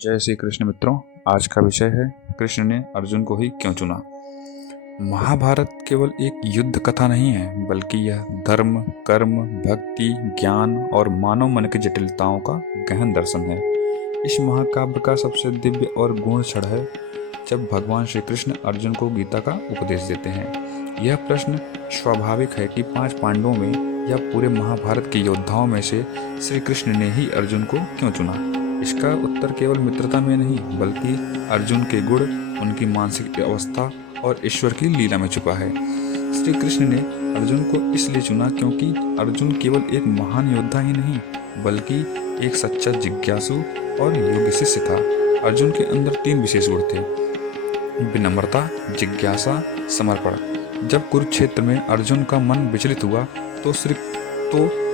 जय श्री कृष्ण मित्रों। आज का विषय है कृष्ण ने अर्जुन को ही क्यों चुना। महाभारत केवल एक युद्ध कथा नहीं है, बल्कि यह धर्म, कर्म, भक्ति, ज्ञान और मानव मन की जटिलताओं का गहन दर्शन है। इस महाकाव्य का सबसे दिव्य और गूढ़ क्षण है जब भगवान श्री कृष्ण अर्जुन को गीता का उपदेश देते हैं। यह प्रश्न स्वाभाविक है कि 5 पांडवों में या पूरे महाभारत के योद्धाओं में से श्री कृष्ण ने ही अर्जुन को क्यों चुना। इसका उत्तर केवल मित्रता में नहीं, बल्कि अर्जुन के गुण, उनकी मानसिक अवस्था और ईश्वर की लीला में छुपा है। श्री कृष्ण ने अर्जुन को इसलिए चुना क्योंकि अर्जुन केवल एक महान योद्धा ही नहीं, बल्कि एक सच्चा जिज्ञासु और योग्य शिष्य था। अर्जुन के अंदर 3 विशेष गुण थे: विनम्रता, जिज्ञासा, समर्पण। जब कुरुक्षेत्र में अर्जुन का मन विचलित हुआ तो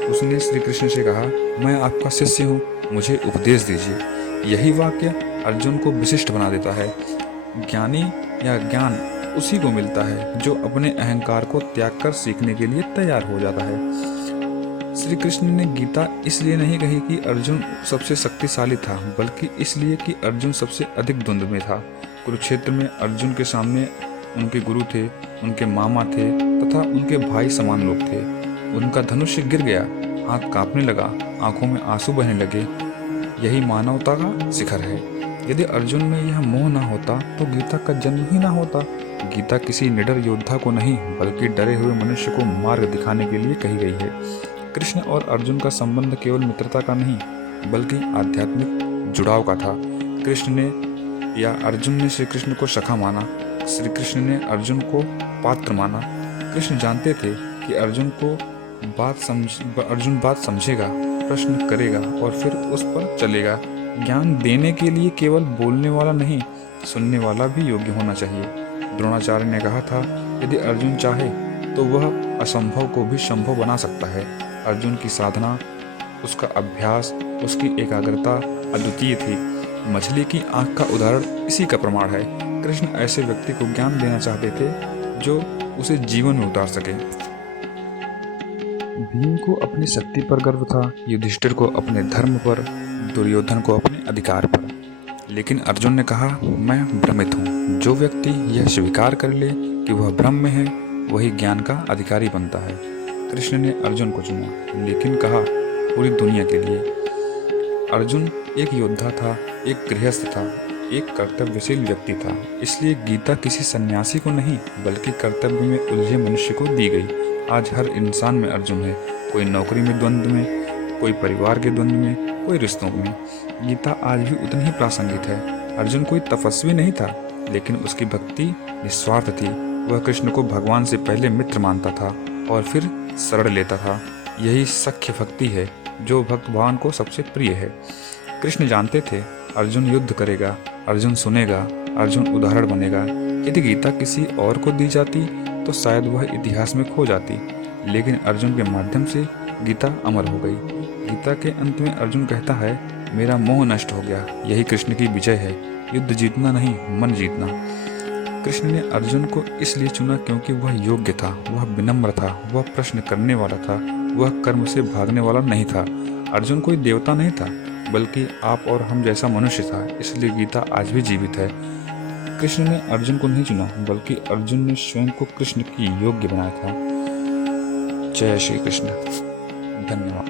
उसने श्री कृष्ण से कहा, मैं आपका शिष्य हूँ, मुझे उपदेश दीजिए। यही वाक्य अर्जुन को विशिष्ट बना देता है। ज्ञानी या ज्ञान उसी को मिलता है जो अपने अहंकार को त्याग कर सीखने के लिए तैयार हो जाता है। श्री कृष्ण ने गीता इसलिए नहीं कही कि अर्जुन सबसे शक्तिशाली था, बल्कि इसलिए कि अर्जुन सबसे अधिक द्वंद्व में था। कुरुक्षेत्र में अर्जुन के सामने उनके गुरु थे, उनके मामा थे तथा उनके भाई समान लोग थे। उनका धनुष गिर गया, हाथ कांपने लगा, आंखों में आंसू बहने लगे। यही मानवता का शिखर है। यदि अर्जुन में यह मोह न होता तो गीता का जन्म ही न होता। गीता किसी निडर योद्धा को नहीं, बल्कि डरे हुए मनुष्य को मार्ग दिखाने के लिए कही गई है। कृष्ण और अर्जुन का संबंध केवल मित्रता का नहीं, बल्कि आध्यात्मिक जुड़ाव का था। कृष्ण ने या अर्जुन ने श्री कृष्ण को सखा माना, श्री कृष्ण ने अर्जुन को पात्र माना। कृष्ण जानते थे कि अर्जुन बात समझेगा, प्रश्न करेगा और फिर उस पर चलेगा। ज्ञान देने के लिए केवल बोलने वाला नहीं, सुनने वाला भी योग्य होना चाहिए। द्रोणाचार्य ने कहा था, यदि अर्जुन चाहे तो वह असंभव को भी संभव बना सकता है। अर्जुन की साधना, उसका अभ्यास, उसकी एकाग्रता अद्वितीय थी। मछली की आंख का उदाहरण इसी का प्रमाण है। कृष्ण ऐसे व्यक्ति को ज्ञान देना चाहते थे जो उसे जीवन में उतार सके। भीम को अपनी शक्ति पर गर्व था, युधिष्ठिर को अपने धर्म पर, दुर्योधन को अपने अधिकार पर। लेकिन अर्जुन ने कहा, मैं भ्रमित हूँ। जो व्यक्ति यह स्वीकार कर ले कि वह भ्रम में है, वही ज्ञान का अधिकारी बनता है। कृष्ण ने अर्जुन को चुना, लेकिन कहा पूरी दुनिया के लिए। अर्जुन एक योद्धा था, एक गृहस्थ था, एक कर्तव्यशील व्यक्ति था। इसलिए गीता किसी सन्यासी को नहीं, बल्कि कर्तव्य में उलझे मनुष्य को दी गई। आज हर इंसान में अर्जुन है, कोई नौकरी में द्वंद्व में, कोई परिवार के द्वंद्व में, कोई रिश्तों में। गीता आज भी उतनी ही प्रासंगिक है। अर्जुन कोई तपस्वी नहीं था, लेकिन उसकी भक्ति निस्वार्थ थी। वह कृष्ण को भगवान से पहले मित्र मानता था और फिर शरण लेता था। यही सख्य भक्ति है जो भगवान को सबसे प्रिय है। कृष्ण जानते थे अर्जुन युद्ध करेगा, अर्जुन सुनेगा, अर्जुन उदाहरण बनेगा। यदि गीता किसी और को दी जाती तो शायद वह इतिहास में खो जाती, लेकिन अर्जुन के माध्यम से गीता अमर हो गई। गीता के अंत में अर्जुन कहता है, मेरा मोह नष्ट हो गया। यही कृष्ण की विजय है। युद्ध जीतना नहीं, मन जीतना। कृष्ण ने अर्जुन को इसलिए चुना क्योंकि वह योग्य था, वह विनम्र था, वह प्रश्न करने वाला था, वह कर्म से भागने वाला नहीं था। अर्जुन कोई देवता नहीं था, बल्कि आप और हम जैसा मनुष्य था। इसलिए गीता आज भी जीवित है। कृष्ण ने अर्जुन को नहीं चुना, बल्कि अर्जुन ने स्वयं को कृष्ण की योग्य बनाया था। जय श्री कृष्ण। धन्यवाद।